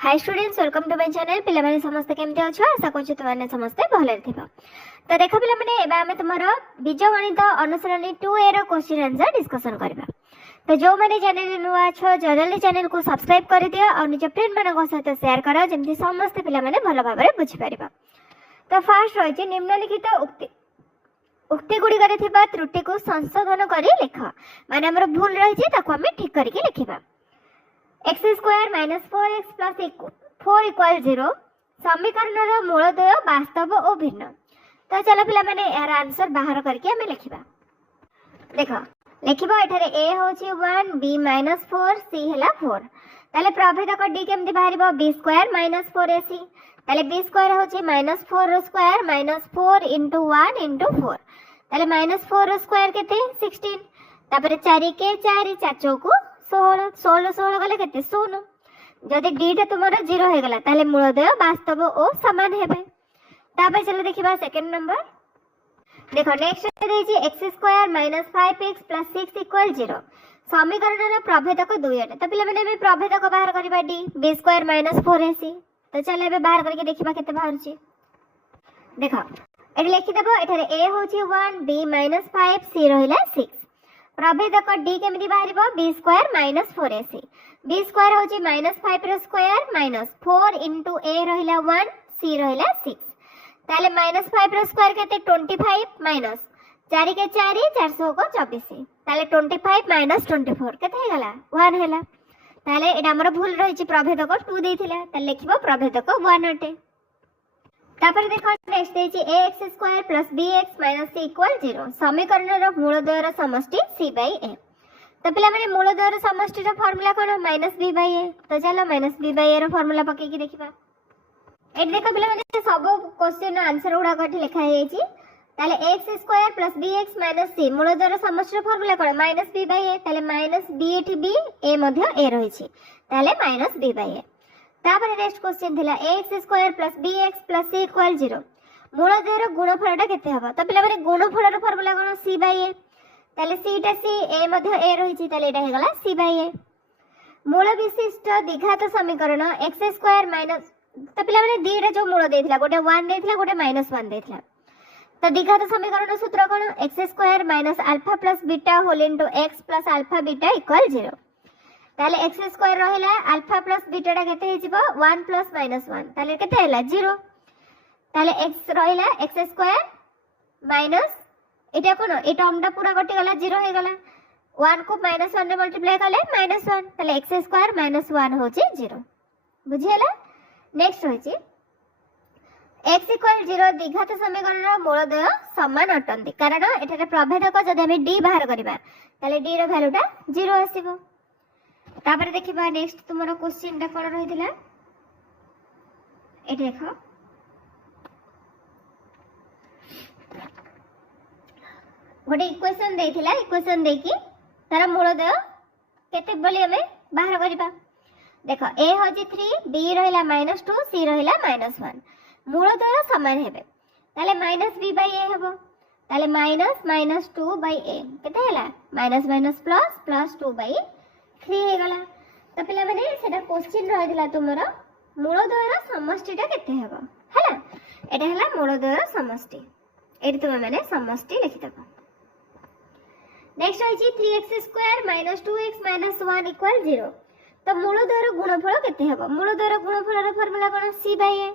Hi students, welcome to my channel. पिला माने समस्त केमते अछो? आशा करछु तुमाने समस्त भले थिबो। तो देखो पिला माने एबा हमें तुमरो बीजगणित अनुसरणी 2A रो क्वेश्चन आंसर डिस्कशन करबा। तो जो माने चैनल नुआ अछो जल्दी चैनल को सब्सक्राइब कर दियो और निज फ्रेंड मानको सहित शेयर करो जेमति समस्त पिला माने भलो भाबरे बुझि परिबा। तो फर्स्ट होय निम्नलिखित उक्ति गुडी करे थिबा त्रुटि को संशोधन करी लिख। माने हमर भूल रही छी ताको हमें ठीक करके लिखिबा। x square minus 4x plus 4 equal 0 समीकरण मूलद्वय वास्तव और भिन्न। तो चलो पिला माने यार आंसर बाहर करके हमें लिखिबा। देखो लिखिबो एठारे a होची 1 b माइनस 4 c हैला 4। ताले प्रभेदक d केमति बाहरिबो b square minus 4ac। ताले b स्क्वायर होची minus 4 square minus 4 into 1 into 4। ताले माइनस 4 स्क्वायर केते 16। तापर 4 के 4 4 को 16 16 16 गले केते 16। जदि d टा तुमरो 0 हे गला ताले मूलद्वय वास्तव ओ समान हेबे। तापर चलो देखिबा सेकंड नंबर। देखो नेक्स्ट देछि x square minus 5x plus 6 equals 0 समीकरणर प्रभेदक 2 अटे। तो पिला माने प्रभेदक बाहर करबा d b square minus 4ac। तो चलो एबे बाहर करके देखिबा केते बाहर छी। देखो एठी लिखि देबो एठारे a होछि 1 b माइनस 5 c रहिला 6। प्रभेदक d केमिति बाहरिबो b square minus 4ac। b square होछि माइनस 5 रो स्क्वायर माइनस 4 into a रहिला 1 c रहिला 6। ताले माइनस 5 रो स्क्वायर केते 25 माइनस 4 के 4 400 को 24। ताले 25 माइनस 24 केते हे गला 1 हैला। ताले एटा हमर भूल रहिछि प्रभेदक 2 देथिला। ताले लिखिबो प्रभेदक 1 अटे। तापर देखो नेक्स्ट देछि ax square plus bx minus c equal 0 समीकरणर मूलद्वयर समष्टि c बाय a। तो पिला माने मूलद्वयर समष्टि रो फार्मूला कोन माइनस b बाय a। तो चलो माइनस b बाय a रो फार्मूला पके की देखिबा। ए देखो पिला माने सब क्वेश्चन आंसर उडा कठी लिखा हे छी। ताले ax square plus bx minus c मूलद्वयर समष्टि रो फार्मूला कोन माइनस b बाय a। ताले माइनस b एठी b a मध्ये a रही छी। ताले माइनस b बाय a। तापर नेक्स्ट क्वेश्चन थिला ax square plus bx plus c equal 0 मूलद्वयर गुणफलटा केते हबो। तो पिला माने गुणफलर फार्मूला कोन c बाय a। ताले c टा c a मध्ये a रही छी। ताले एटा हे गला c बाय a। मूल विशिष्ट द्विघात समीकरण x स्क्वायर माइनस। तो पिला माने d रे जो मूल देथिला गोटे 1 देथिला गोटे -1 देथिला। तो द्विघात समीकरण सूत्र कोन x square minus alpha plus beta whole into x plus alpha beta equal 0। ताले x स्क्वायर रहिला अल्फा प्लस बीटा टा केते हिजिबो 1 प्लस -1। ताले केते हैला 0। ताले x रहिला x square minus Etah cone a term टा पूरा कटि गला 0 हे गला 1 को -1 रे मल्टीप्लाई करले -1। ताले x स्क्वायर -1 होची 0 बुझियला। नेक्स्ट होची x इक्वल 0 द्विघात समीकरणर मूलद्वय समान अटंती कारण एठारे प्रभेदक जदि हम d बाहर करबा ताले d रो वैल्यू टा 0 आसीबो। तापर देखिबा नेक्स्ट तुमरो क्वेश्चन टा कोन रहिदिला ए देखो गोटे इक्वेशन देथिला इक्वेशन देकी तार मूलद्वय केते बोली हमें बाहर करबा। देखो a होजी 3 b रहिला -2 c रहिला -1 मूलद्वय समान हेबे। ताले माइनस b बाय a हेबो। ताले माइनस -2 बाय a केते हैला minus minus plus plus 2 by 3 हे गला। तो पिला माने सेटा क्वेश्चन रहिदिला तुमरो मूलद्वयर समष्टिटा केते हेबो हैला। एटा हैला मूलद्वयर समष्टि। एटी तुम माने समष्टि लिखि दबो। नेक्स्ट होची 3x square minus 2x minus 1 equal 0 तो मूलद्वयर गुणफल केते हेबो। मूलद्वयर गुणफलर फार्मूला कोन c बाय a।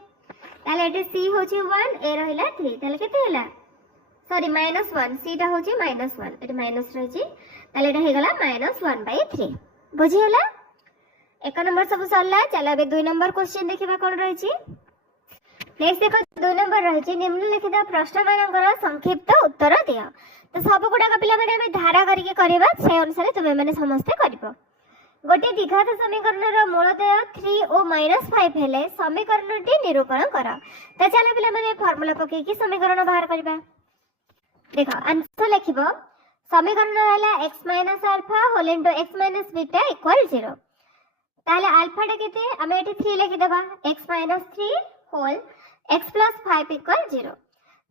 ताले एटी c होची 1 a रहिला 3 ताले केते हैला सॉरी -1 c टा होची -1 एटी माइनस रहिची। ताले एटा हे गला -1 बाय 3 बुझी होला। एक नंबर सब सरला। चलो अबे 2 नंबर क्वेश्चन देखिबा कोन रहिची। नेक्स्ट देखो 2 नंबर रहिची निम्नलिखित प्रश्न मानकर संक्षिप्त उत्तर दियो। तो सब गुडा का पिला माने हम धारा करके करबा से अनुसार तुमे माने समस्त करबो। गोटे द्विघात समीकरणर मूलद्वय 3 ओ -5 हेले समीकरणटी निरूपण कर। तो चलो पिला माने फार्मूला पके की समीकरण बाहर करबा। देखो आंसर लिखिबो समीकरण रहला x minus alpha whole into x minus beta equal 0। ताले अल्फा टा केते हमें एठी 3 लिखि देबा x minus 3 whole x plus 5 equal 0।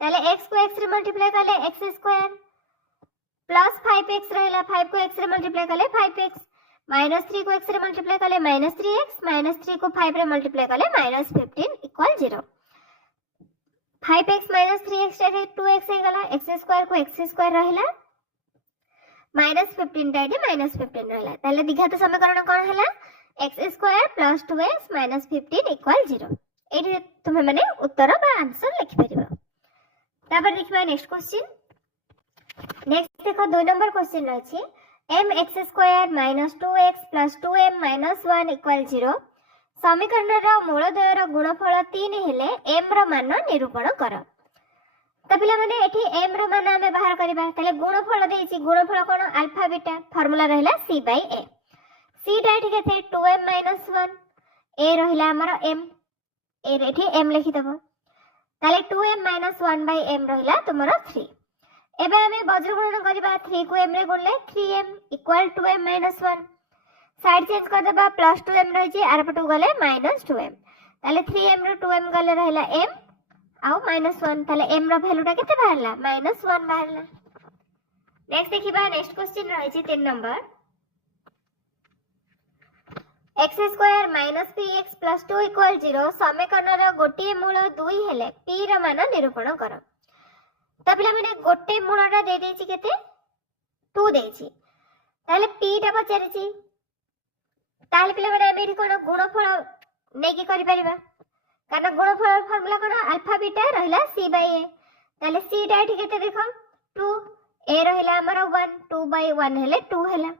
ताले x को x रे मल्टीप्लाई करले x स्क्वायर प्लस 5x रहला 5 को x रे मल्टीप्लाई करले 5x -3 को x रे मल्टीप्लाई कले -3x, -3 को 5 रे मल्टीप्लाई कले -15 इक्वल 0। 5x -3x रे 2x हे गला, x स्क्वायर को x स्क्वायर रहला, -15 टा एठी -15 रहला। ताले द्विघात समीकरण कोन हला, x स्क्वायर + 2x - 15 इक्वल 0। एठी तुमे माने उत्तर बा आंसर लिखि परिबो। तापर देखिबा नेक्स्ट क्वेश्चन। नेक्स्ट देखो 2 नंबर क्वेश्चन अछि, mx square - 2x + 2m - 1 equal 0। समीकरणर मूलद्वयर गुणफल 3 हेले m रो मान निरूपण कर। तो पिला माने एठी m रो मान हमें बाहर करबा, तले गुणफल देछि, गुणफल कोन अल्फा बीटा, फार्मूला रहला c/a। c टा एठी केते 2m - 1, a रहला हमर m, ए एठी m लिखि दबो, तले 2m - 1/m रहला तुमरो 3। एबे हमें वज्र गुणन करबा, 3 को m रे गुणले 3m equal 2m - 1, side change कर देबा, +2m रहि जे आर पटु गले -2m, तले 3m रो 2m गले रहला m आउ -1, तले m रो वैल्यू टा केते बाहरला, -1 बाहरला। नेक्स्ट देखिबा नेक्स्ट क्वेश्चन रहि जे 3 number, x square - px + 2 equal 0। समीकरणर गोटे मूल 2 हेले p रो मान निरूपण कर। तो पिला माने गोटे मूलटा दे देछि केते 2 देछि, ताले p टा पचारिछि, ताले पिला माने एमे कोन गुणफल नै कि करि परिबा, कारण गुणफल फार्मूला कोन अल्फा बीटा रहला c/a, ताले c टा एठी केते देखो 2, a रहला हमर 1, 2/1 हेले 2 हेला।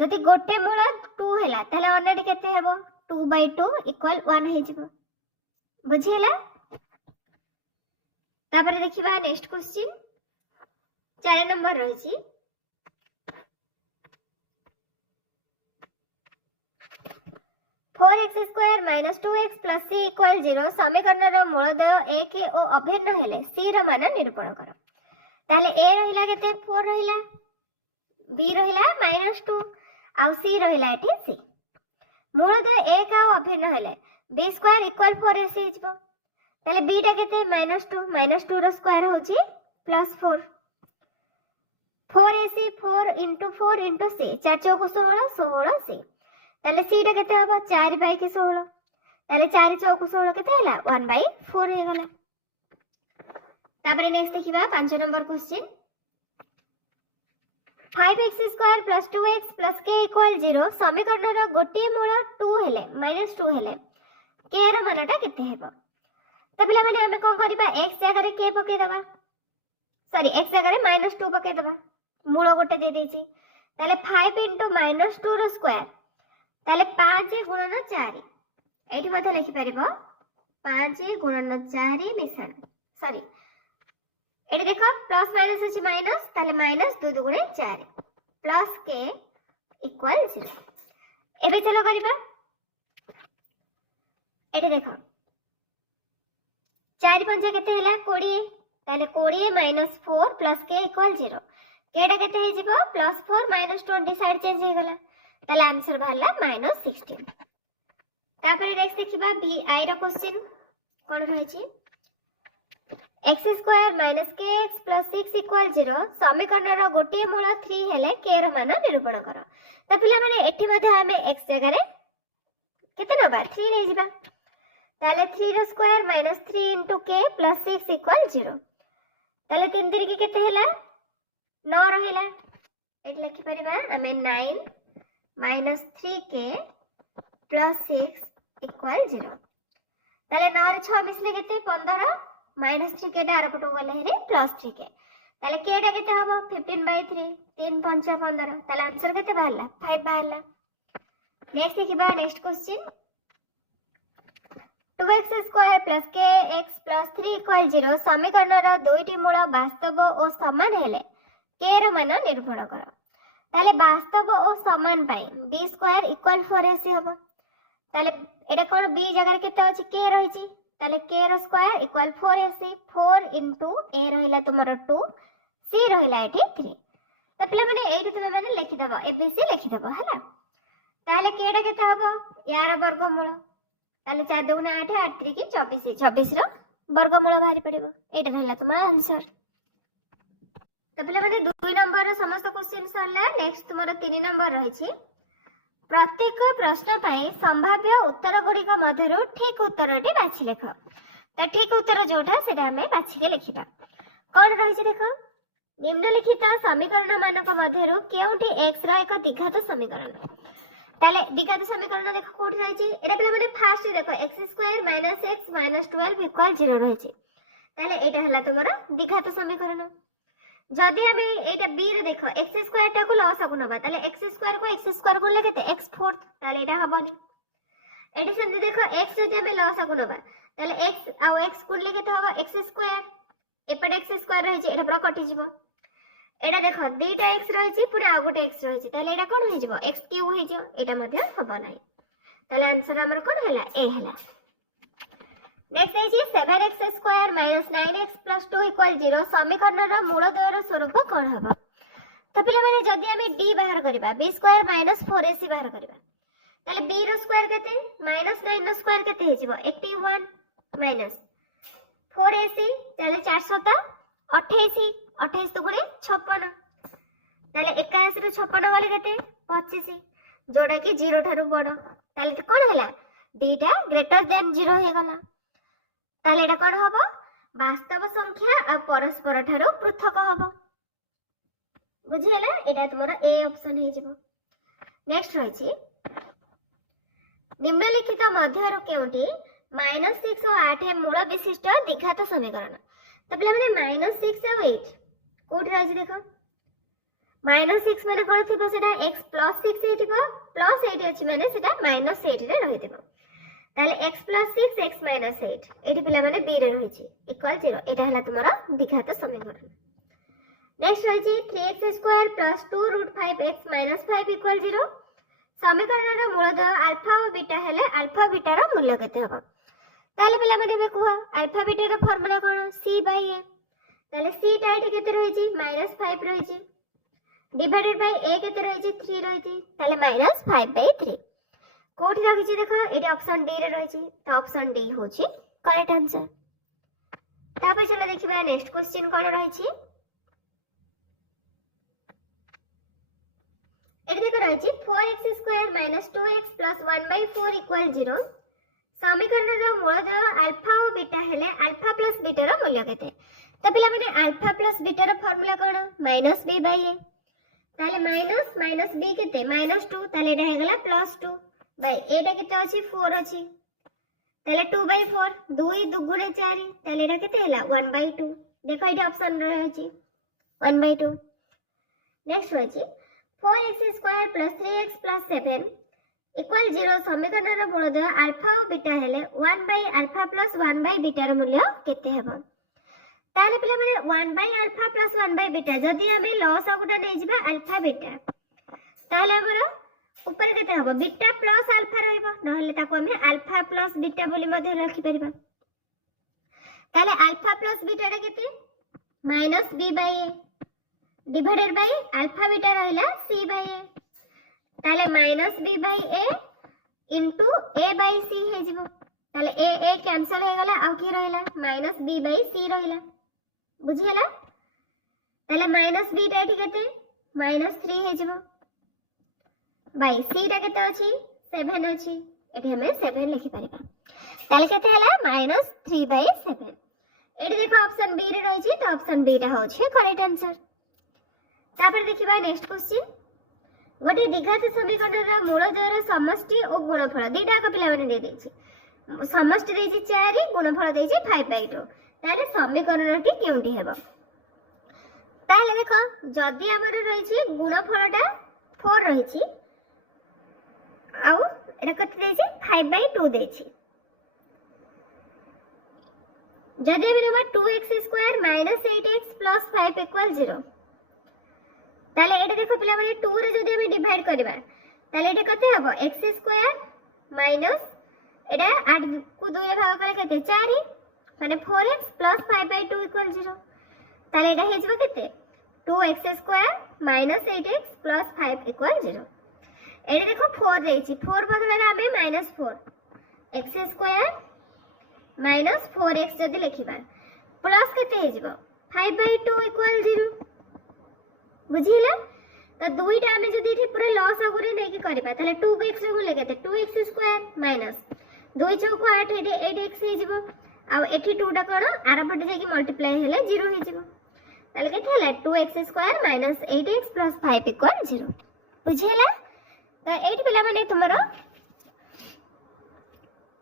जदि गोटे मूल 2 हेला ताले अनेडी केते हेबो, 2/2 इक्वल 1 हे जिवो। बुझियला। तापर देखिबा नेक्स्ट क्वेश्चन 4 नंबर रहिछि, x square - 2x + c equal 0। समीकरणर मूलद्वय a के ओ अभिन्न हेले c रो मान निरूपण कर। ताले a रहिला केते 4 रहिला, b रहिला -2 आउ c रहिला एठी c। मूलद्वय a का ओ अभिन्न हेले b स्क्वायर इक्वल 4ac हिजबो, ताले b टा केते -2, -2 रो स्क्वायर होची +4, 4ac 4 * 4 * c, 4 चौको 16, 16c, ताले c टा केते हबो 4/16, ताले 4 चौको 16 केते हला 1/4 हे गला। तापर नेक्स्ट देखिबा 5 number question, 5x square + 2x + k equal 0। समीकरणर गोटे मूल 2 हेले -2 हेले k रो मानटा केते हेबो। तो पिला माने हमें कोन करबा, x जगह रे k पके दबा, सॉरी x जगह रे -2 पके दबा, मूल गोटे दे देछि, ताले 5 * -2 रो स्क्वायर, ताले 5 गुणन 4 एठी मध्ये लिखि परिबो 5 गुणन 4 मिशन, सॉरी एठी देखो प्लस माइनस अछि माइनस, ताले -2 * 2 = 4 प्लस k इक्वल 0। एबे चलो करिबा, एठी देखो 4 * 5 केते हला 20, ताले 20 - 4 प्लस k इक्वल 0, k टा केते हे जिवो +4 - 20 साइड चेंज हे गला, ताले आंसर बाहरला -16। तापर नेक्स्ट देखिबा bi रो क्वेश्चन कोन रहै छी, x स्क्वायर - kx + 6 इक्वल 0। समीकरणर गोटे मूल 3 हेले k रो मान निरूपण कर। त पिला माने एठी मध्ये हमें x जगह रे केते नबा 3 नै जिबा, ताले 3 रो स्क्वायर -3 * k + 6 इक्वल 0, ताले 3 3 के केते हला 9 रहिला, एठी लिखि परिबा हमें 9 - 3k + 6 इक्वल 0, ताले 9 रे 6 मिसले केते 15 -3k टा आर पटो गले हेरे +3k, ताले k टा केते हबो 15/3, 3 5 15, ताले आंसर केते बाहरला 5 बाहरला। नेक्स्ट देखिबा next question, 2x square + kx + 3 equal 0। समीकरणर दुईटी मूल वास्तव और समान हेले k रो मान निरूपण कर। ताले वास्तव और समान पाई b स्क्वायर इक्वल 4ac हबो, ताले एटा कोन b जगह रे केते अछि k रहिछि, ताले k row square equal 4ac, 4 * a रहिला तुमरो 2, c रहिला एठी 3। त पिला माने एठी तुमे माने लिखि दबो abc लिखि दबो हला, ताले k टा केते हबो यार वर्गमूल, ताले 4 2 8 8 3 की 24, 24 रो वर्गमूल बाहरी पड़िबो, एटा रहला तुमरो आंसर। तो पिला माने 2 नंबर रो समस्त क्वेश्चन सरला। नेक्स्ट तुमरो 3 नंबर रहिछि, प्रत्येक प्रश्न पाई संभाव्य उत्तर गुड़िक मध्य ठीक उत्तरटी बाछि लेख। तो ठीक उत्तर जोटा सेटा हमें बाछिके लिखिबा। कौन रही देख निम्नलिखित समीकरण मानक मध्य केउठी x रो एक द्विघात समीकरण। ताले द्विघात समीकरण देख कोठी रही एटा पिला माने फास्ट देख x² - x - 12 = 0 रही। ताले एटा हला तुमरा द्विघात समीकरण। जदि हमें एटा b रे देखो x² टा को लॉस को नबा ताले x² को ले केते x4 ताले एटा हबनी। एटा सेम देखो x जदि हमें लॉस को नबा ताले x आ x को ले केते हबा x² एपटे x² रही एटा पूरा कटि जिवो। एटा देखो दुईटा x रही पुनी आ गोटे x रही ताले एटा कोन होई जिवो x³ होई जिवो एटा मध्ये हबो नै। ताले आंसर हमर कोन हला a हला। नेक्स्ट है 7x² - 9x + 2 = 0 समीकरण रो मूल द्वयर स्वरूप कोन हबो। तो पिला माने जदि हमें d बाहर करबा b² - 4ac बाहर करबा ताले b रो स्क्वायर केते -9 रो स्क्वायर केते हे जिवो 81 - 4ac ताले 4 28 28 तो गुणे 56 ताले 81 रो 56 वाले केते 25 जोडा कि 0 थारु बडो ताले कोन हला d टा ग्रेटर देन 0 हे गला। ताले एटा कोन हबो वास्तव संख्या आ परस्पर ठारो पृथक हबो। बुझिला एटा तमरा ए ऑप्शन हे जिवो। नेक्स्ट रहिछि निम्नलिखित मध्य रो केउटी -6 और 8 मूल विशिष्ट द्विघात समीकरण। त पिला माने -6 और 8 कोठी रहिछि देखो -6 माने कोन थिबो सेटा x + 6 हेतिबो +8 अछि माने सेटा -8 रे रहितबो। ताले x + 6 x - 8 एठी पिला माने b रे रहिछि = 0 एटा हला तुमरा द्विघात समीकरण। नेक्स्ट रहिछि 3x² + 2√5x - 5 = 0 समीकरण रो मूल द्वय अल्फा और बीटा हेले अल्फा बीटा रो मूल्य केते हबो। ताले पिला माने बे कुहा अल्फा बीटा रो फार्मूला कोन c/a ताले c टा एठी केते रहिछि -5 रहिछि डिवाइडेड बाय a केते रहिछि 3 रहिछि ताले -5/3 कोठी रखिछि देखो एटी ऑप्शन डी रे रहिछि। तो ऑप्शन डी होछि करेक्ट आंसर। तापर चला देखिबा नेक्स्ट क्वेश्चन कोन रहिछि। एटी देखो रहिछि 4x² - 2x + 1/4 = 0 समीकरण रो मूल द्वय अल्फा और बीटा हेले अल्फा + बीटा रो मूल्य केते। तो पिला माने अल्फा + बीटा रो फार्मूला कोन -b/a ताले -b केते -2 ताले एटा हे गला +2 बाय एटा केते अछि 4 अछि ताले 2/4 2 दुगुणे 4 ताले एटा केते हला 1/2 देखो एटा ऑप्शन रहछि 1/2। नेक्स्ट होछि 4x² + 3x + 7 = 0 समीकरण रो मूल द्वय अल्फा और बीटा हेले 1/α + 1/बीटा रो मूल्य केते हेबो। ताले पिला माने 1/α + 1/बीटा जदि हमें लॉस गुटा नै जिबा अल्फा बीटा ताले हमरा ऊपर केते हबो बीटा + अल्फा रहइबो नहले ताको हमें अल्फा + बीटा बोली मध्ये रखि परिबा। ताले अल्फा + बीटा रे केते -b/a divided by alpha beta रहला c/a ताले -b/a * a/c हे जिवो ताले a कैंसिल हे गला आ की रहला -b/c रहला। बुझियला ताले -b टा एठी केते -3 हे जिवो बाय c टा केते अछि 7 अछि एठी हमें 7 लिखि परिबा ताले केते हला -3/7 एठी देखो ऑप्शन बी रे रहिछि। तो ऑप्शन बी टा होछि करेक्ट आंसर। तापर देखिबा नेक्स्ट क्वेश्चन गोटे द्विघात समीकरण रो मूल द्वयर समष्टि और गुणफल दुईटा का पिला माने दे देछि समष्टि देछि 4 गुणफल देछि 5/2 ताले समीकरण टी केउंटी हेबो। ताले देखो जदि हमर रहिछि गुणफलटा 4 रहिछि आउ एटा कत देछि 5/2 देछि जदि हम 2x² - 8x + 5 = 0 ताले एटा देखो पिला माने 2 रे जदि हम डिवाइड करबा ताले एटा कते हबो x² - एटा 8 को 2 रे भाग करे केते 4 माने 4x + 5/2 = 0 ताले एटा हे जबो केते 2x² - 8x + 5 = 0 एटा देखो 4 देछि 4 बदला रे हमें -4 x² - 4x जदि लिखिबा प्लस केते हे जबो 5/2 = 0 बुझिला तो दुईटा आमे जदी इठी पूरा लॉस आगुरे नै कि करबा ताले 2 को x रे गुले केते 2x स्क्वायर माइनस 2 चौक 8 एठी 8x हे जिवो आ एठी 2 टा कोन आरपटे जे कि मल्टीप्लाई हेले 0 हे जिवो ताले केते हला 2x square minus 8x plus 5 equal 0 बुझेला। तो एठी पिला माने तुमरो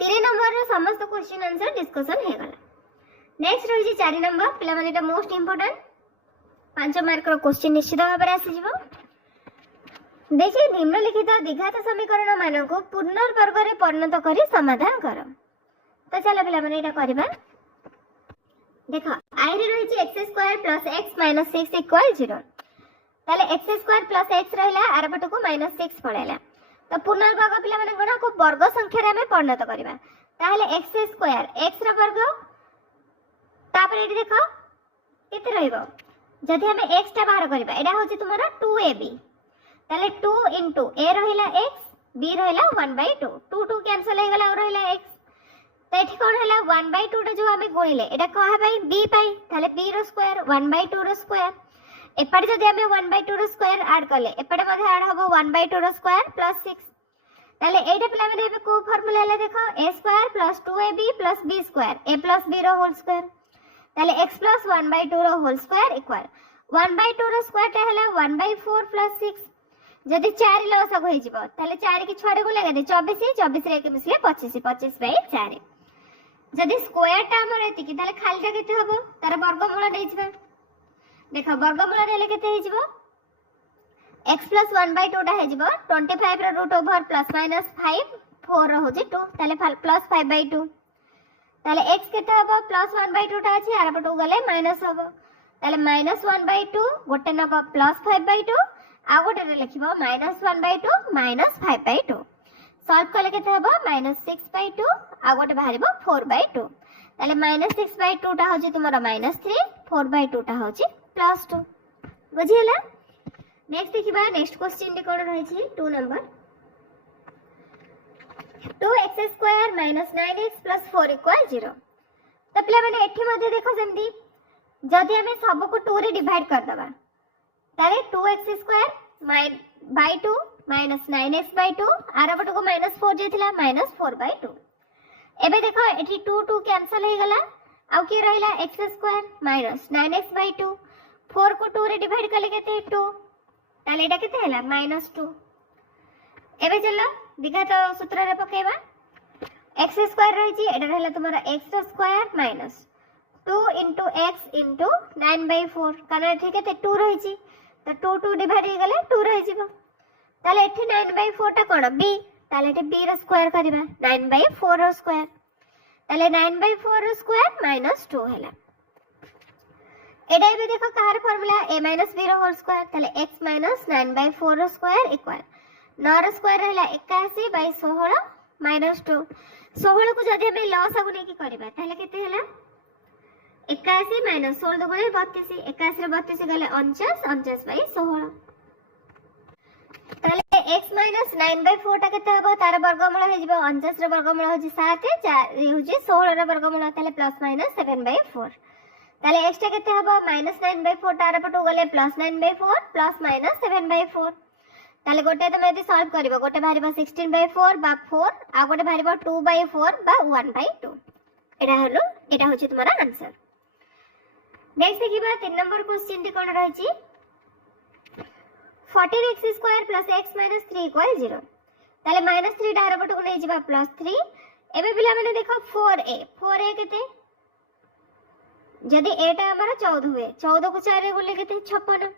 3 नंबर रो समस्त क्वेश्चन आंसर डिस्कशन हे गला। नेक्स्ट रही 4 नंबर पिला माने एटा मोस्ट इंपोर्टेंट 5 मार्क रो क्वेश्चन निश्चित भाव में आसी जिवो। देखिए निम्नलिखित द्विघात समीकरण मान को पूर्णवर्ग रे परिणत करी समाधान करो। तो चलो पिला माने एटा करबा। देखो i रे रही x square plus x minus 6 equals 0 ताले x स्क्वायर प्लस x रहला आर पट को माइनस 6 पड़ेला। तो पूर्णवर्ग पिला माने कोना को वर्ग संख्या रे हमें परिणत करबा ताले x स्क्वायर x रो वर्ग तापर एटी देखो केते रहइबो जदि हमें x टा बाहर करबा एडा होची तुम्हारा 2ab ताले 2 into a रहिला x b रहिला 1/2 2 2 कैंसिल हे गला और रहिला x तो एठी कोन हला 1/2 टा जो हमें गुणिले एडा कहा भाई b पाई ताले b रो स्क्वायर 1/2 रो स्क्वायर एपटे जदि हमें 1/2 रो स्क्वायर ऐड करले एपटे मध्ये ऐड हबो 1/2 रो स्क्वायर प्लस 6 ताले एटा पिला माने एबे को फार्मूला हला देखो a square plus 2ab plus b square a plus b रो होल स्क्वायर ताले x प्लस 1/2 रो होल स्क्वायर इक्वल 1/2 रो स्क्वायर टा हला 1/4 प्लस 6 जदि 4 लसक होई जिवो ताले 4 की 6 रे को लगा दे 24 24 रे के मिसले 25 25/4 जदि स्क्वायर टा हमर एति कि ताले खाली टा केते हबो तार वर्गमूल नै जिवो देखो वर्गमूल नेले केते हे जिवो x प्लस 1/2 टा हे जिवो 25 रो रूट ओवर प्लस माइनस 5 4 रो हो जे 2 ताले प्लस 5/2 ताले x केते हबो प्लस 1/2 टा अछि आर पटो गले माइनस हबो ताले माइनस 1/2 गोटे नबो प्लस 5/2 आ गोटे रे लिखिबो माइनस 1/2 माइनस 5/2 सॉल्व कले केते हबो माइनस 6/2 आ गोटे बाहरिबो 4/2 ताले माइनस 6/2 टा होची तुमरो माइनस 3 4/2 टा होची प्लस 2 बुझियला। नेक्स्ट देखिबा नेक्स्ट क्वेश्चन डी कोन रही छी 2 number 2x square minus 9x plus 4 equal 0 तो पिला माने एठी मध्ये देखो जेमदी जदि हमें सब को 2 रे डिवाइड कर दबा तारे 2x square by 2 minus 9x by 2 आर पट को माइनस 4 जेथिला माइनस 4/2 एबे देखो एठी 2 2 कैंसिल हे गला आउ की रहिला x square minus 9x by 2 4 को 2 रे डिवाइड करले केते 2 ताले एटा केते हला माइनस 2 एबे चलो द्विघात सूत्र रे पकेबा x स्क्वायर रही छी एटा रहला तुम्हारा x रो square minus 2 into x into 9/4 कारण एठी केते 2 रही छी तो 2 2 डिवाइड हे गले 2 रही जीवो ताले एठी 9/4 टा कोन b ताले एठी b रो स्क्वायर करबा 9/4 रो स्क्वायर ताले 9/4 रो स्क्वायर माइनस 2 हला एडा भी देखो कार फार्मूला a b रो होल स्क्वायर ताले x 9/4 रो स्क्वायर इक्वल 9 रो स्क्वायर रहला 81/16 माइनस 2 16 को जदि हमें लॉस आगु नै कि करबा ताले केते हला 81 माइनस 16 दुगुणे 32 81 रे 32 गले 49 49/16 ताले x 9/4 टा केते हबो तार वर्गमूल हे जिवो 49 रे वर्गमूल हो जी 7 4 रे हो जी 16 रे वर्गमूल ताले प्लस माइनस 7/4 ताले x टा केते हबो माइनस 9/4 तार पटो गले प्लस 9/4 प्लस माइनस 7/4 ताले गोटे तमे यदि सॉल्व करिवो गोटे बाहरिबो 16/4 बा 4 आ गोटे बाहरिबो 2/4 बा 1/2 एटा होची तुम्हारा आंसर। नेक्स्ट देखिबा 3 नंबर क्वेश्चन टी कोन रहै छी 14x square plus x minus 3 equal 0 ताले माइनस 3 डायरे पटो नै जिबा प्लस 3 एबे पिला माने देखो 4a केते जदि a टा हमारा 14 हुए 14 को 4 रे गुले केते 56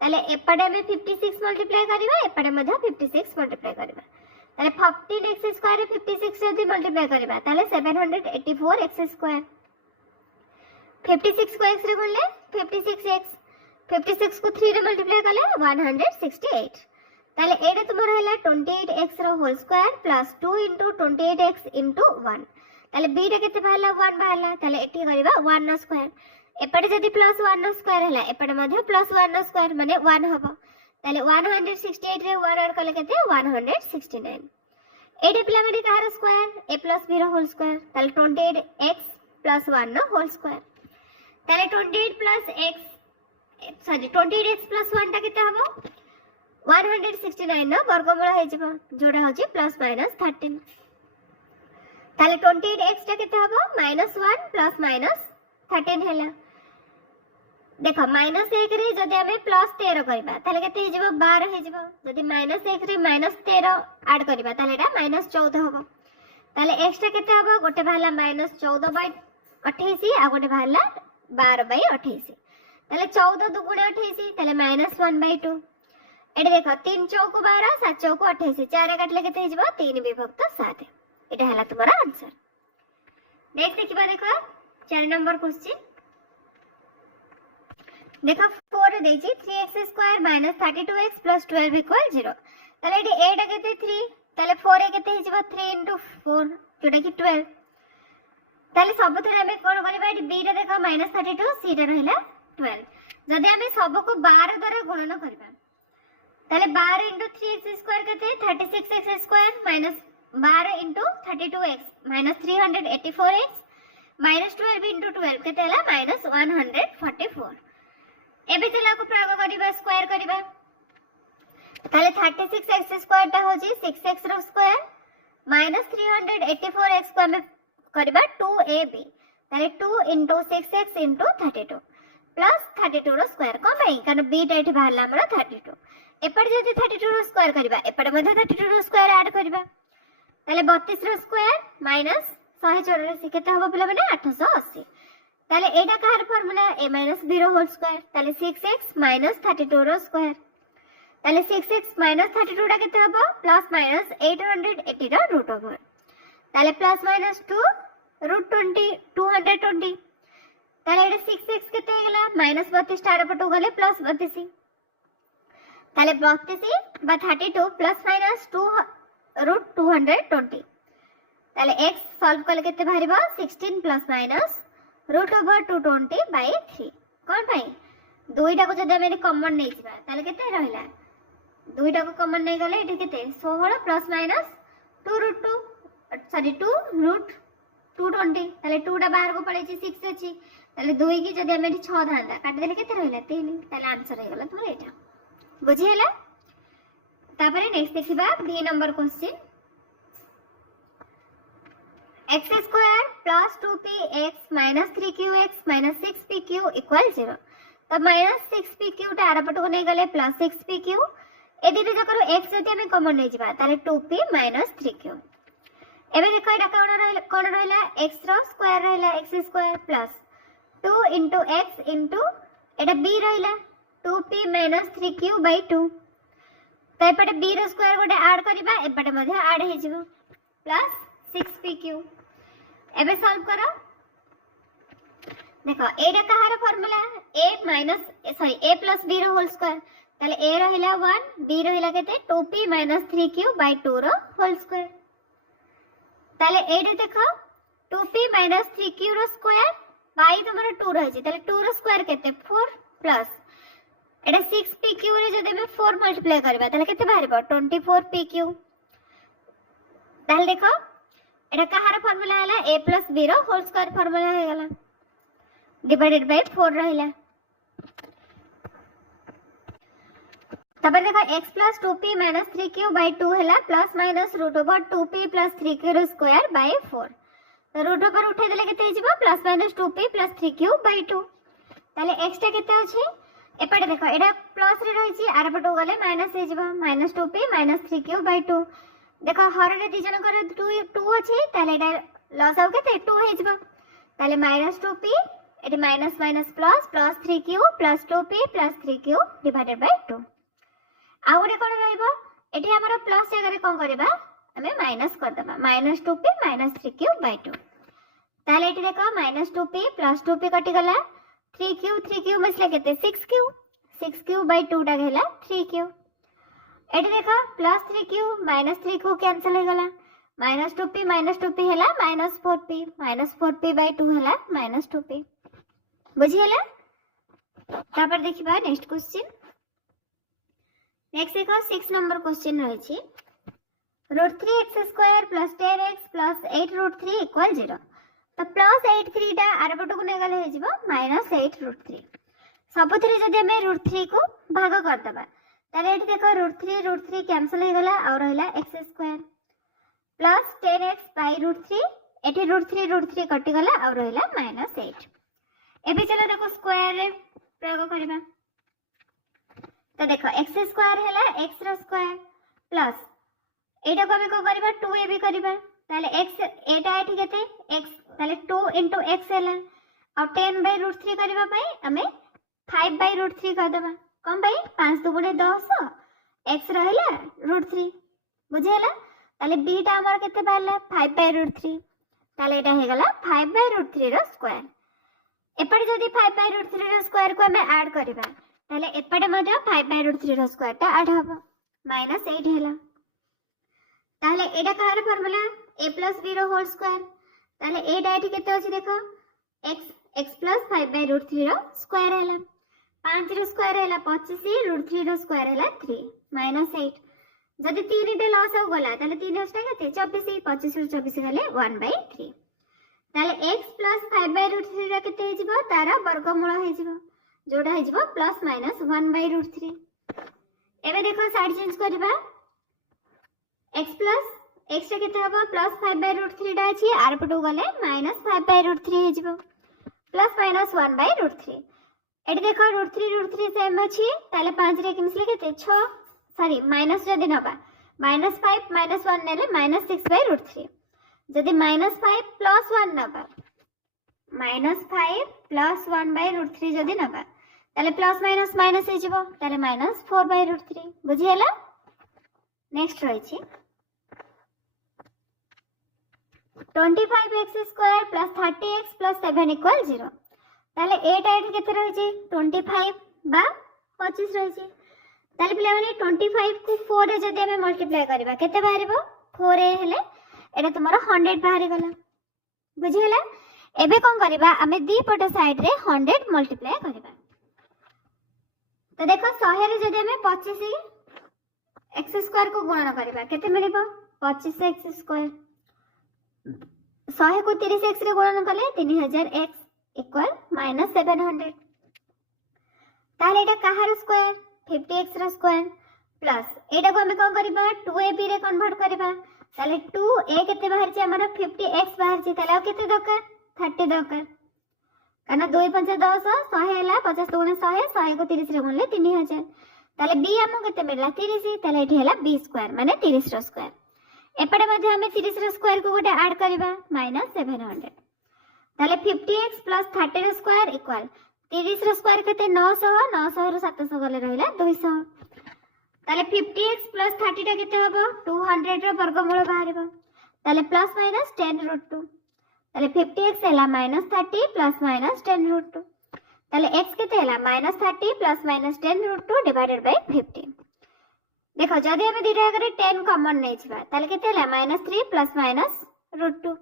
ताले एपडे में 56 मल्टीप्लाई करबा एपडे मध्ये 56 मल्टीप्लाई करबा ताले 14x स्क्वायर 56 जदि मल्टीप्लाई करबा ताले 784x स्क्वायर 56 को x रे गुणले 56x 56 को 3 रे मल्टीप्लाई करले 168 ताले एडे तुमरा हैला 28x रो whole square plus 2 into 28x into 1 ताले b रे केते बाहला 1 बाहला ताले एटी करबा 1 नो स्क्वायर एपटे जदि प्लस 1 नो स्क्वायर हैला एपटे मध्ये प्लस 1 नो स्क्वायर माने 1 हबो ताले 168 रे 1 ऐड करले केते 169 एडे पिला माने कार स्क्वायर a प्लस b रो होल स्क्वायर ताले 28x plus 1 no whole square ताले 28 plus x sorry 28x plus 1 टा केते हबो 169 ର ବର୍ଗମୂଳ ହେଇଯିବ ଯୋଉଟା ହଉଛି ପ୍ଲସ୍ ମାଇନସ୍ 13। ତାହେଲେ 28x ଟା କେତେ ହବ -1 ପ୍ଲସ୍ ମାଇନସ୍ 13 ହେଲା। ଦେଖ -1 ରେ ଯଦି ଆମେ +13 କରିବା ତାହେଲେ କେତେ ହେଇଯିବ 12 ହେଇଯିବ। ଯଦି -1 ରେ -13 ଆଡ୍ କରିବା ତାହେଲେ ଏଟା -14 ହବ। ତାହେଲେ x ଟା କେତେ ହବ ଗୋଟେ ବାହାରିଲା -14/28 ଆଉ ଗୋଟେ ବାହାରିଲା 12/28। তাহলে 14 দুগুণে 28 তাহলে -1/2। এটি দেখো 3 চৌক 12 7 চৌক 28 4 কাটলে কেতে হইଯିବ 3 বিভক্ত 7। এটা হলা তোমার आंसर। नेक्स्ट देखिबा देखो 4 नंबर क्वेश्चन। देखो 4 रे देछि 3x² - 32x + 12 = 0। তাহলে এটি a টা কেতে 3 তাহলে 4 এ কেতে হইଯିବ 3 * 4 যেটা কি 12। তাহলে সবথরে আমি কোন করিবা এটি b টা দেখো -32 c টা রহিলা 12। যদি আমি सबको 12 দ্বারা গুণন করিবা তাহলে 12 * 3x² কেতে 36x² - 12 * 32x -384x -12 * 12 কেতে হলা -144। एबे चला को प्रयोग करिबा स्क्वायर करिबा ताले 36x² टा होजी 6x रो स्क्वायर -384x को हमें करिबा 2ab ताले 2 * 6x * 32 प्लस 32 रो स्क्वायर को भाई कारण b टा एठी बाहरला हमरा 32 एपड जदी 32 रो स्क्वायर करिबा एपड मध्ये 32 रो स्क्वायर ऐड करिबा ताले 32 रो स्क्वायर माइनस 184 केते हबो पिला माने 880। ताले एटा काहर फार्मूला a - b रो होल स्क्वायर ताले 6x - 32 रो स्क्वायर ताले 6x - 32 टा केते हबो +-880 रो रूट ओवर ताले +-2 √20 220 ताले एटा 6x केते हेगला -32 टा पटो गले +32 ताले 32 बा 32 +-2 √220 ताले x सॉल्व कले केते बाहरिबो 16 +- √220/3 कोन भाई दुईटा को जदि हम कॉमन नै जिबा ताले केते रहला दुईटा को कॉमन नै गले एठी केते 16 +-2 ताले 2 टा बाहर को पड़े 6 अछि ताले 2 की जदि हम एठी 6 धांदा काट देले केते रहला 3 ताले आंसर हे गला तुमर एटा बुझी हला। तापरे नेक्स्ट देखिबा B number question x² + 2px - 3qx - 6pq = 0। तो -6pq टा आर पट को नै गले +6pq ए दिटे जकर x जति हम कॉमन नै जिबा ताले 2p - 3q। एबे देखो एटा कोन रहला x रो स्क्वायर रहला x² + 2 * x * एटा b रहला 2p - 3q/2 तो एपटे b रो स्क्वायर गोटे ऐड करबा एपटे मध्ये ऐड हे जिवो +6pq। एबे सॉल्व करो देखो एटा कहार फार्मूला a + b रो होल स्क्वायर ताले a रहिला 1 b रहिला केते 2p - 3q/2 रो होल स्क्वायर ताले एटा देखो 2p - 3q row square by तमरो 2 रहि छि ताले 2 रो स्क्वायर केते 4 प्लस एटा 6pq रे जदि हम 4 मल्टीप्लाई करबा ताले केते बाहरिबो 24pq। ताले देखो एटा कहार फार्मूला हला a + b रो होल स्क्वायर फार्मूला हे गला डिवाइडेड बाय 4 रहिला। तब देखो x + 2p - 3q/2 हला +-√2p + 3q row square by 4 तो रूट ओवर उठे देले केते हिजबो +-2p + 3q/2 ताले x टा केते अछि एपटे देखो एटा प्लस रे रहि छि आर पटो गले माइनस हे जिवो -2p - 3q/2 देखो हर रे दी जन करे 2 अछि ताले एटा लॉस आउ केते 2 हे जिवो ताले -2p eighty minus plus +3q + 2p + 3q divided by 2 आउ रे कोन रहइबो एटी हमर प्लस जगह रे कोन करबा हमें माइनस कर देबा -2p - 3q/2 ताले एटी देखो -2p + 2p कटि गला 3q बसले केते 6q/2 टा गेला 3q एटी देखो +3q - 3q कैंसिल हो गला -2p हेला -4p -4p/2 हेला -2p बुझी हेला। तापर देखिबा नेक्स्ट क्वेश्चन नेक्स्ट देखो 6 नंबर क्वेश्चन रहै छी √3x² + 10x + 8√3 = 0 तो +8 टा आर पट को नै गले हे जिवो -8√3 सबथरे जदि हम √3 को भाग कर दबा ताले एठी देखो √3 कैंसिल हो गला और रहला x square plus 10x bye √3 एठी √3 कटि गला और रहला -8। एबे चलो देखो स्क्वायर रे प्रयोग करबा। तो देखो x स्क्वायर हैला x रो स्क्वायर प्लस एटा को हम को करबा 2ab करबा ताले x एटा एठी केते x ताले 2 * x हैला और 10/√3 करबा पई हमें 5/√3 कर देबा। कम भाई 5 2 * 10 x रहला √3 बुझेला ताले b टा हमर केते बाहरला 5/√3 ताले एटा हे गला 5/√3 रो स्क्वायर। एपटे जदी 5/√3 रो स्क्वायर को हमें ऐड करबा ताले एपटे मध्ये 5/√3 रो स्क्वायर टा ऐड होबा -8 हैला। ताले एटा कार फार्मूला a + b रो होल स्क्वायर ताले एटा एठी केते अछि देखो x + 5/√3 रो स्क्वायर हैला 5 रो स्क्वायर हैला 25 √3 रो स्क्वायर हैला 3 -8 जदी 3 टे लॉस हो गला ताले 3 टा केते 24 25 रो 24 गले 1/3 ताले x + 5/√3 रा केते हिजबो तारा वर्गमूल हिजबो जोडा हिजबो +-1/√3। एबे देखो साइड चेंज करबा x + x रा केते हबो +5/√3 टा अछि आर पटो गले -5/√3 हिजबो +-1/√3। एटी देखो √3 सेम अछि ताले 5 रे किमसले केते 6 सॉरी माइनस जदी नबा -5 -1 नेले -6/√3 जदि -5 + 1 नबा -5 + 1/√3 जदि नबा ताले प्लस माइनस माइनस हे जिवो ताले -4/√3 बुझी हला। नेक्स्ट रही छी 25x² + 30x + 7 = 0 ताले एटा एठी केते रही छी 25 बा 25 रही छी ताले पिला माने 25 को 4 रे जदि हमें मल्टीप्लाई करबा केते बाहरिबो 4 रे हेले एटा तुम्हारा 100 बाहरी गला बुझी हला। एबे कोन करबा हमें दी पट साइड रे 100 मल्टीप्लाई करबा तो देखो 100 रे जदि हमें 25 x² को गुणन करबा केते मिलिबो 25x² 100 को 30x रे गुणन कले 3000x = -700 ताले एटा काहार स्क्वायर 50x रो स्क्वायर प्लस एटा को हमें कोन करबा 2ab रे कन्वर्ट करबा ताले 2a केते बाहर छी हमर 50x बाहर छी ताले केते दरकार 30 दरकार काना 2 5 10 100 हैला 50 गुणे 100 100 को 30 रे गुणले 3000 ताले b हमो केते मिलला 30 ताले एठी हैला b² माने 30 रो स्क्वायर एपटे मध्ये हमें 30 रो स्क्वायर को गोटे ऐड करबा -700 ताले 50x + 30 रो स्क्वायर इक्वल 30 रो स्क्वायर केते 900 900 रो 700 गले रहिला 200 ताले 50x + 30 टा केते हबो 200 रो वर्गमूल बाहरिबो ताले +-10√2 ताले 50x हैला -30 +-10√2 ताले x केते हैला -30 +-10√2 डिवाइडेड बाय 50 देखो जदि हम दिटा करे 10 कॉमन नै छिबा ताले केते हैला -3 +-√2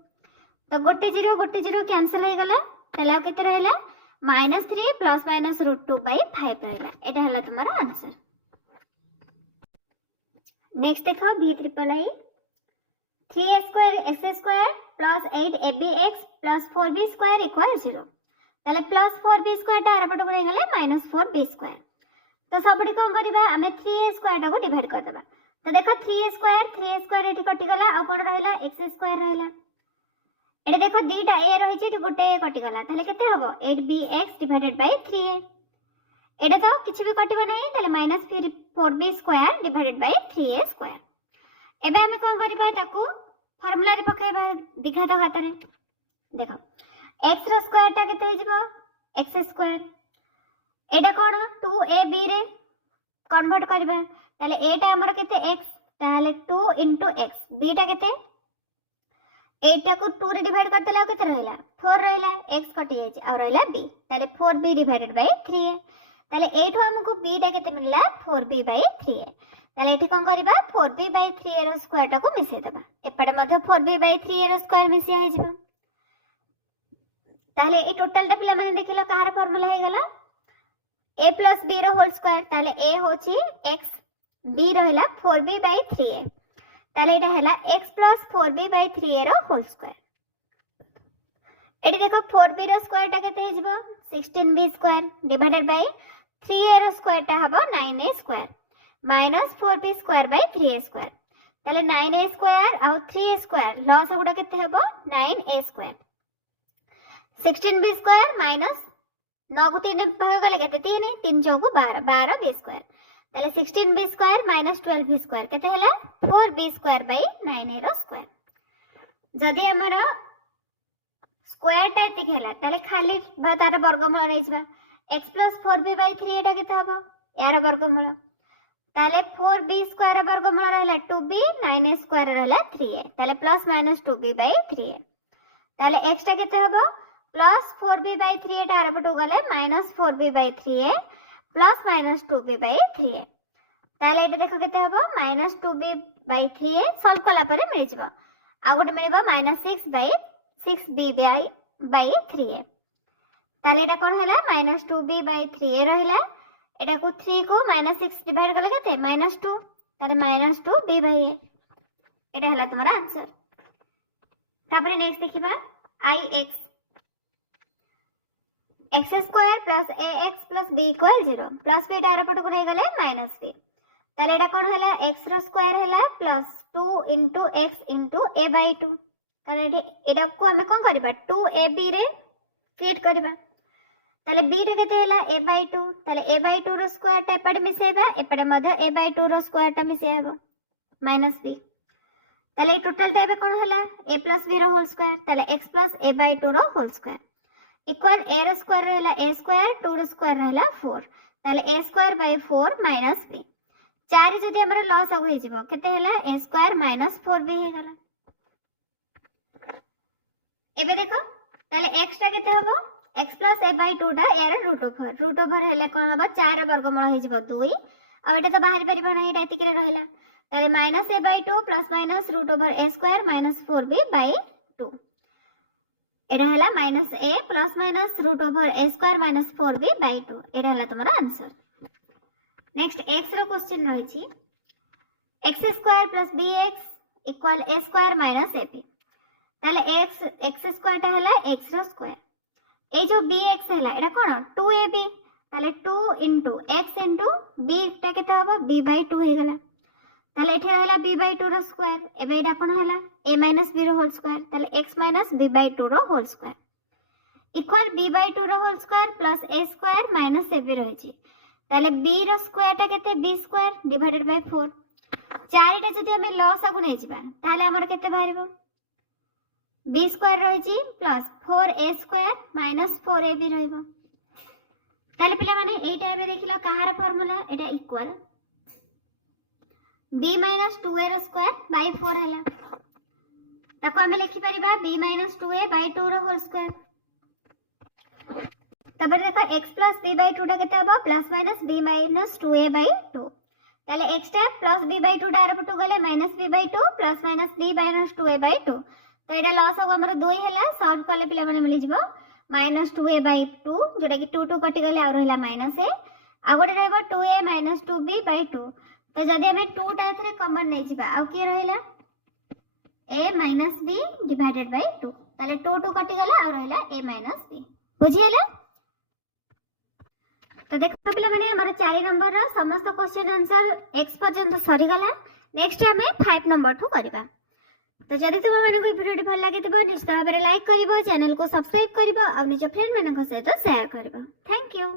तो गोटे 0 कैंसिल हो गला ताले केते रहला -3 +-√2 बाय 5 रहला एटा हला तुम्हारा आंसर। नेक्स्ट देखो b3i 3a² s² + 8abx + 4b² = 0 ताले +4b² टा आरपट को गले -4b² तो सबडी कोन करबा हमें 3a² टा को डिवाइड कर देबा तो देखो 3a² एठी कटि गला आ कोन रहला x² रहला एटा देखो दीटा a रही छी गोटे a कटि गला ताले केते हबो 8bx / 3a एटा तो किछ भी कटिबो नै ताले -4b² / 3a²। एबे हमें कोन करबा ताकू फार्मूला रे पकाइबा दिखा तो हाथ रे देखो x रो स्क्वायर टा केते हिजबो x² एटा कोन 2ab रे कन्वर्ट करबा ताले a टा हमर केते x ताले 2 * x b टा केते 8 टा को 2 रे डिवाइड करतला केते रहला 4 रहला x कटि जाय और रहला b ताले 4b / 3a ताले 8 हमको b टा केते मिलला 4b / 3a ताले एठी कोन करबा 4b / 3a रो स्क्वायर टा को मिसे देबा एपडे मध्ये 4b / 3a रो स्क्वायर मिसिया हे जिवो ताले ए टोटल टा पिला माने देखिलो कहार फार्मूला हे गला a + b रो होल स्क्वायर ताले a होची x b रहला 4b / 3a ताले एटा हैला x + 4b / 3a रो होल स्क्वायर एटी देखो 4b रो स्क्वायर टा केते हिजबो 16b² डिवाइडेड बाय 3a रो स्क्वायर टा हबो 9a² minus 4b square by 3a square ताले 9a स्क्वायर आउ 3a स्क्वायर लॉस गुडा केते हेबो 9a square 16b square minus 9 को 3 भाग गले केते 3 3 चौको 12 12b स्क्वायर ताले 16b square minus 12b square केते हला 4b square by 9a row square जदी हमरा स्क्वायर टा एतिक हला ताले खाली तार वर्गमूल नै छबा x plus 4b by 3 एटा केते हबो यार वर्गमूल ताले 4b स्क्वायर वर्गमूल रहला 2b 9a स्क्वायर रहला 3a ताले plus minus 2b by 3a ताले x टा केते हबो प्लस 4b by 3a टा आरपटो गले minus 4b by 3a plus minus 2b by 3a ताले एटा देखो केते हबो minus 2b by 3a solve कला परे मिल जिवो आ गोटे मिलबो minus 6 by 6b by 3a ताले एटा कोन हला माइनस 2b by 3a रहला एटा को 3 को माइनस 6 डिवाइड करले केते माइनस 2 ताले माइनस 2b by a एटा हला तुम्हारा आंसर तापरे नेक्स्ट देखिबा ix x square plus ax plus b equal 0 plus b टार पट को नै गले माइनस b ताले एटा कोन हला x रो स्क्वायर हला plus 2 into x into a by 2 ताले एटा को हमें कोन करबा 2ab रे फिट करबा ताले b रे केते हला a by 2 ताले a by 2 रो स्क्वायर टा एपडे मिसेबा एपडे मध्य a by 2 रो स्क्वायर टा मिसे हेबो माइनस b ताले टोटल टा एबे कोन हला a plus b रो होल स्क्वायर ताले x plus a by 2 रो होल स्क्वायर इक्वल a रो स्क्वायर रहला a स्क्वायर 2 रो स्क्वायर रहला 4 ताले a square by 4 minus b 4 जदी हमरा लॉस आ होई जिवो केते हला a स्क्वायर माइनस 4b हे गला एबे देखो ताले x टा केते हबो x plus a by 2 टा यार रूट ओवर हेले कोन हबो 4 वर्गमूल हे जिवो 2 आ एटा तो बाहर परिबो नै एटा एतिके रहला ताले minus a by 2 plus minus root over a square minus 4b by 2 एटा हला minus a plus minus root over a square minus 4b by 2 एटा हला तुम्हारा आंसर नेक्स्ट x रो क्वेश्चन रही छी x square plus bx equal a square minus ab ताले x square टा हला x रो स्क्वायर ए जो bx हला एटा कोन 2ab ताले 2 into x into b टा केते हबो b by 2 हे गला ताले एठे हला b by 2 रो स्क्वायर एबे एटा कोन हला a minus b रो होल स्क्वायर ताले x minus b by 2 रो whole square equal b by 2 रो whole square plus a square minus ab रही छी ताले b रो स्क्वायर टा केते b स्क्वायर डिवाइडेड बाय 4 चारिटा जदि हमें लॉस आगु नै जिबा ताले हमर केते बाहरिबो b स्क्वायर रही छी plus 4a square minus 4ab रहइबो ताले पिला माने एटा एबे देखिलो कहार फार्मूला एटा इक्वल b minus 2a रो स्क्वायर बाय 4 हला ताको हमें लिखि परिबा b minus 2a by 2 रो होल स्क्वायर तबे देखो x plus b by 2 टा केते हबो plus minus b minus 2a by 2 ताले x टा प्लस b by 2 टा आरपटु गले minus b by 2 plus minus b minus 2a by 2 तो एटा लॉस हो हमर 2 हला सॉल्व करले पिला माने मिलि जिवो माइनस 2a by 2 जोटा कि 2 2 कटि गले आ रहला माइनस a आ गोटे रहबो 2a minus 2b by 2 तो जदि हमें 2 टा थरे कॉमन नै जिबा आ के रहला a minus b divided by 2 ताले 2 2 कटि गला आ रहला a minus b बुझियला तो देखो पिला माने हमर 4 नंबर रा समस्त क्वेश्चन आंसर x पर्यंत सरी गला नेक्स्ट हमें 5 नंबर ठो करबा तो जदि तुम माने कोई वीडियो भल लागे तो निश्चित भाव लाइक करिवो चैनल को सब्सक्राइब करिवो और निज फ्रेंड मानक सहित शेयर करिवो थैंक यू।